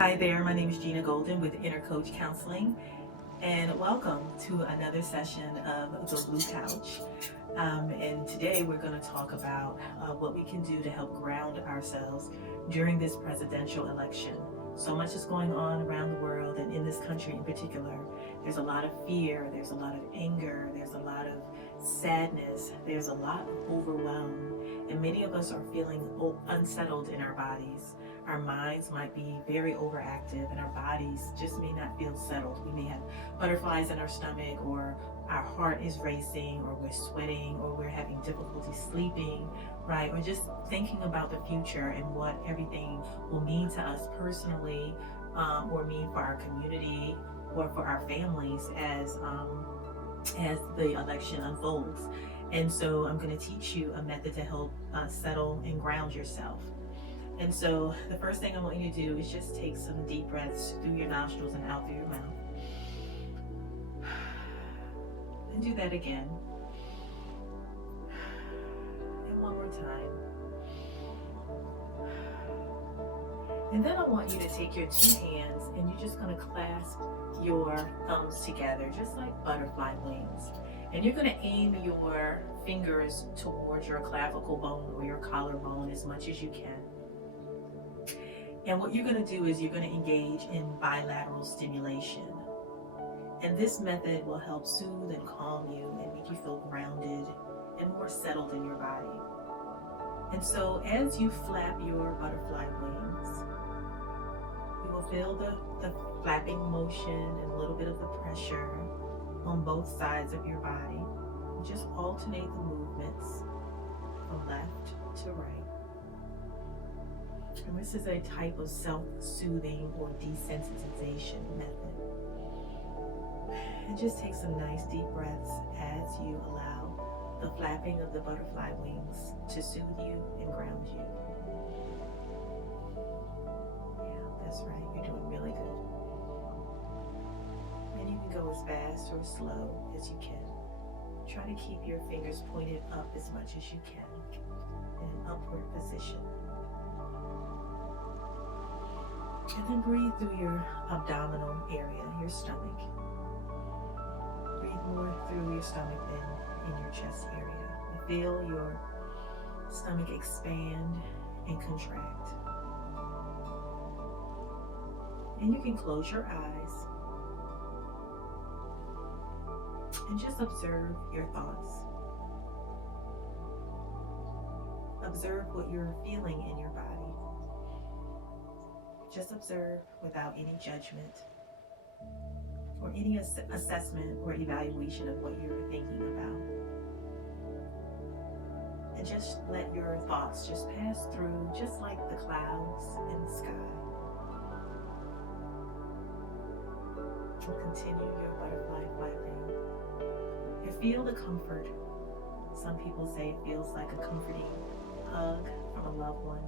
Hi there, my name is Gena with Inner Coach Counseling, and welcome to another session of the Blue Couch. And today we're going to talk about what we can do to help ground ourselves during this presidential election. So much is going on around the world, and in this country in particular. There's a lot of fear, there's a lot of anger, there's a lot of sadness, there's a lot of overwhelm, and many of us are feeling unsettled in our bodies. Our minds might be very overactive, and our bodies just may not feel settled. We may have butterflies in our stomach, or our heart is racing, or we're sweating, or we're having difficulty sleeping, right? Or just thinking about the future and what everything will mean to us personally, or mean for our community or for our families as the election unfolds. And so I'm going to teach you a method to help settle and ground yourself. And so the first thing I want you to do is just take some deep breaths through your nostrils and out through your mouth. And do that again. And one more time. And then I want you to take your two hands and you're just going to clasp your thumbs together, just like butterfly wings. And you're going to aim your fingers towards your clavicle bone or your collarbone as much as you can. And what you're going to do is you're going to engage in bilateral stimulation. And this method will help soothe and calm you and make you feel grounded and more settled in your body. And so as you flap your butterfly wings, you will feel the flapping motion and a little bit of the pressure on both sides of your body. Just alternate the movements from left to right. And this is a type of self-soothing or desensitization method. And just take some nice deep breaths as you allow the flapping of the butterfly wings to soothe you and ground you. Yeah, that's right. You're doing really good. And you can go as fast or as slow as you can. Try to keep your fingers pointed up as much as you can in an upward position. And then breathe through your abdominal area, your stomach. Breathe more through your stomach than in your chest area. And feel your stomach expand and contract. And you can close your eyes and just observe your thoughts. Observe what you're feeling in your body. Just observe without any judgment or any assessment or evaluation of what you're thinking about. And just let your thoughts just pass through, just like the clouds in the sky. And continue your butterfly flapping. And feel the comfort. Some people say it feels like a comforting hug from a loved one.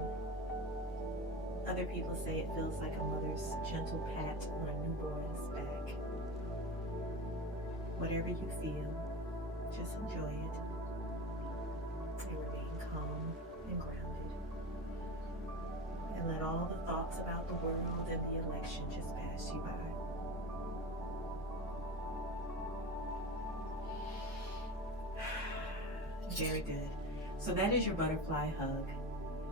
Other people say it feels like a mother's gentle pat on a newborn's back. Whatever you feel, just enjoy it and remain calm and grounded. And let all the thoughts about the world and the election just pass you by. Very good. So that is your butterfly hug.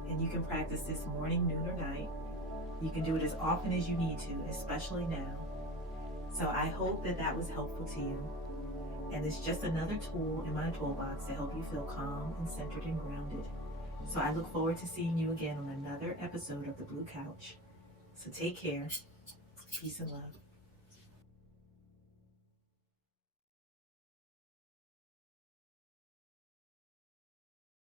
And you can practice this morning, noon, or night. You can do it as often as you need to, especially now. So I hope that was helpful to you. And it's just another tool in my toolbox to help you feel calm and centered and grounded. So I look forward to seeing you again on another episode of The Blue Couch. So take care. Peace and love.